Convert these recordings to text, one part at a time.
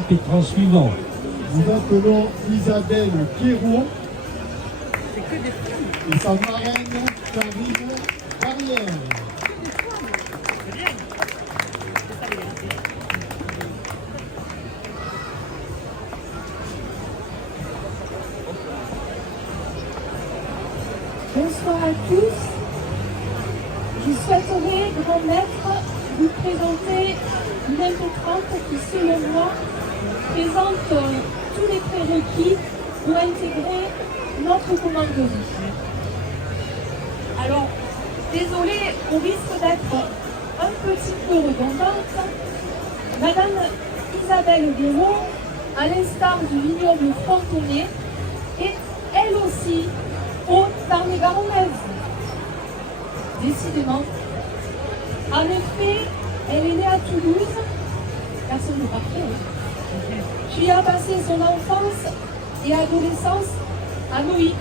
Pétran suivant. Nous appelons Isabelle Pierrot et sa marraine Karine Carrière. Bonsoir à tous. Je souhaiterais, grand maître, vous présenter une impétrante qui, selon moi, présente tous les prérequis pour intégrer notre commanderie. Alors, désolé, au risque d'être un petit peu redondante, Madame Isabelle Guéraud, à l'instar du vignoble frontonné, est elle aussi haute dans les Garonnaises. Décidément. En effet, elle est née à Toulouse, personne n'est parfait, puis a passé son enfance et adolescence à Noït,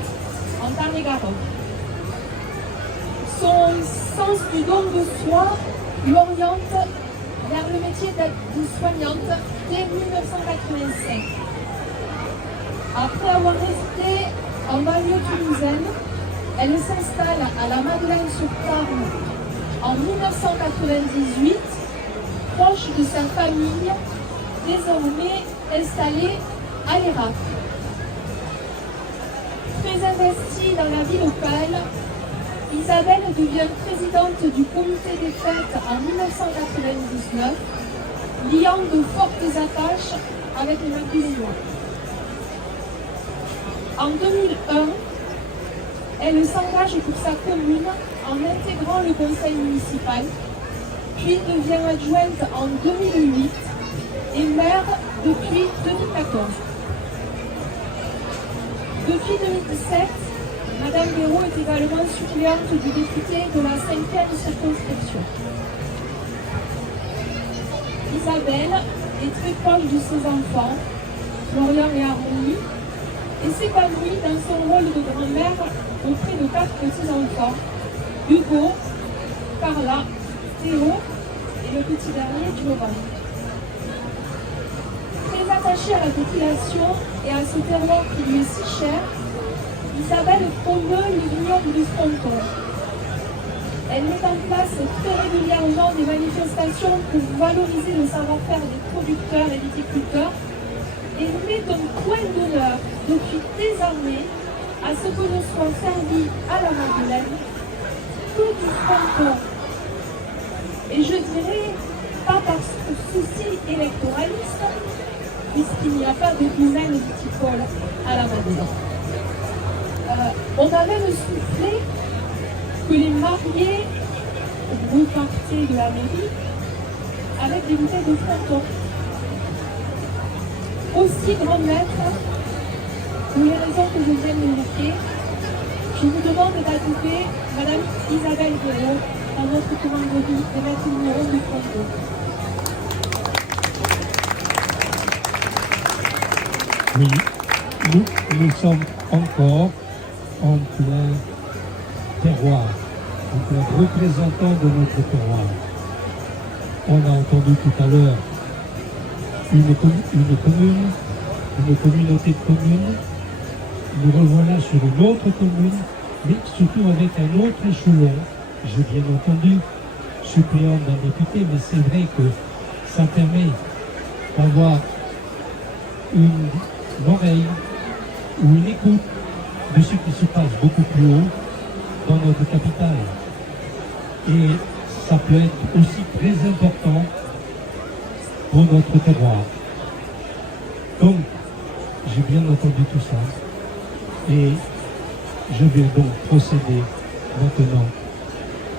en Tarn-et-Garonne. Son sens du don de soi l'oriente vers le métier d'aide-soignante dès 1985. Après avoir resté en banlieue toulousaine, elle s'installe à la Madeleine-sur-Tarn en 1998, proche de sa famille, désormais installée à l'Irak. Très investie dans la vie locale, Isabelle devient présidente du comité des fêtes en 1999, liant de fortes attaches avec les Macédoniens. En 2001, elle s'engage pour sa commune en intégrant le conseil municipal, puis devient adjointe en 2008 et maire depuis 2014. Depuis 2017, Madame Guéraud est également suppléante du député de la 5e circonscription. Isabelle est très proche de ses enfants, Florian et Harmonie, et s'épanouit dans son rôle de grand-mère auprès de 4 petits-enfants, Hugo, Carla, Théo et le petit dernier, Giovanni. Très attachée à la population et à ce terroir qui lui est si cher, Isabelle promeut le vignoble de Fronton. Elle met en place très régulièrement des manifestations pour valoriser le savoir-faire des producteurs et viticulteurs et met un point d'honneur depuis des années à ce que ne soit servi à la Madeleine que du Fronton. Et je dirais, pas par souci électoraliste, puisqu'il n'y a pas de domaine viticole à la Madeleine. On a même soufflé que les mariés repartaient de la mairie avec des bouteilles de Fronton. Aussi, grand maître, pour les raisons que je viens d'évoquer, je vous demande d'adopter Madame Isabelle Guéraud dans notre commanderie et maître numéro du Fronton. Oui, nous sommes encore en plein terroir, en plein représentant de notre terroir. On a entendu tout à l'heure une commune, une communauté de communes. Nous revoilà sur une autre commune, mais surtout avec un autre échelon. J'ai bien entendu suppléant d'un député, mais c'est vrai que ça permet d'avoir une oreille ou une écoute de ce qui se passe beaucoup plus haut dans notre capitale. Et ça peut être aussi très important pour notre terroir. Donc, j'ai bien entendu tout ça. Et je vais donc procéder maintenant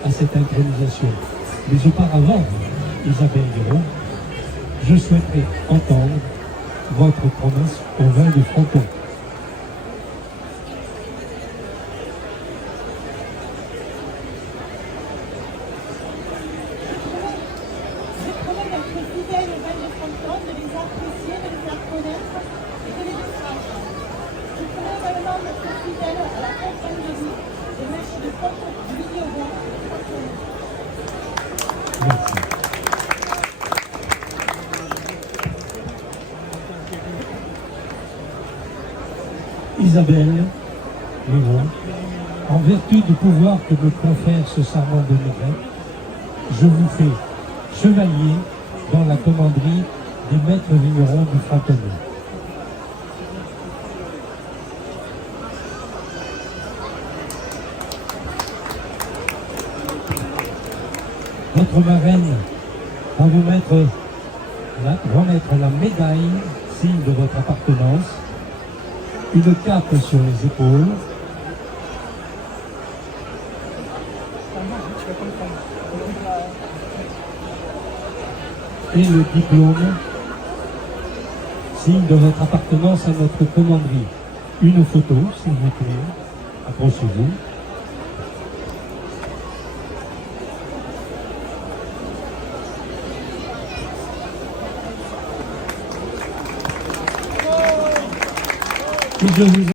à cette intronisation. Mais auparavant, Isabelle Guéraud, je souhaiterais entendre votre promesse au vin de Fronton. Isabelle Léon, en vertu du pouvoir que me confère ce serment de Maigret, je vous fais chevalier dans la commanderie des maîtres vignerons du Frontonneau. Votre marraine va vous remettre la médaille, signe de votre appartenance, une cape sur les épaules, et le diplôme, signe de votre appartenance à notre commanderie. Une photo, s'il vous plaît, approchez-vous. Et je vous